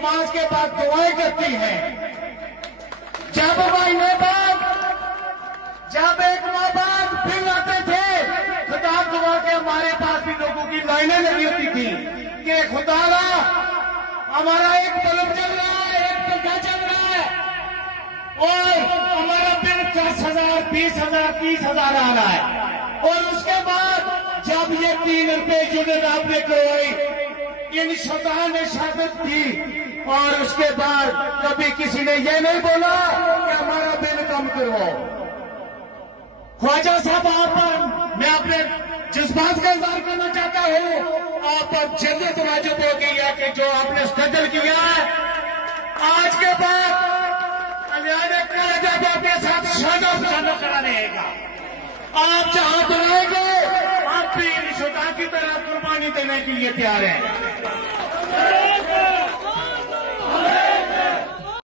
नमाज के बाद दुआएं करती हैं। जब महीने बाद जब एक माह बाद फिर आते थे खुदा दुआ के, हमारे पास भी लोगों की लाइनें लगी होती थी कि खुदा हमारा एक बल्ब चल रहा है, एक पंखा चल रहा है और हमारा बिल 10,000, 20,000, 30,000 आ रहा है। और उसके बाद जब ये 3 रुपए यूनिट आपने करवाई, इन शैतान ने शहादत दी और उसके बाद कभी किसी ने ये नहीं बोला कि हमारा बिल कम करवाओ। ख्वाजा साहब, आप पर मैं अपने जज्बात का इजहार करना चाहता हूं, आप पर जन्नत वाजिब हो गई है कि जो आपने स्ट्रगल किया है, आज के बाद आपके साथ शाना खड़ा रहेगा। आप जहां बनाएंगे आप भी शैतान की तरह कुर्बानी देने के लिए तैयार हैं।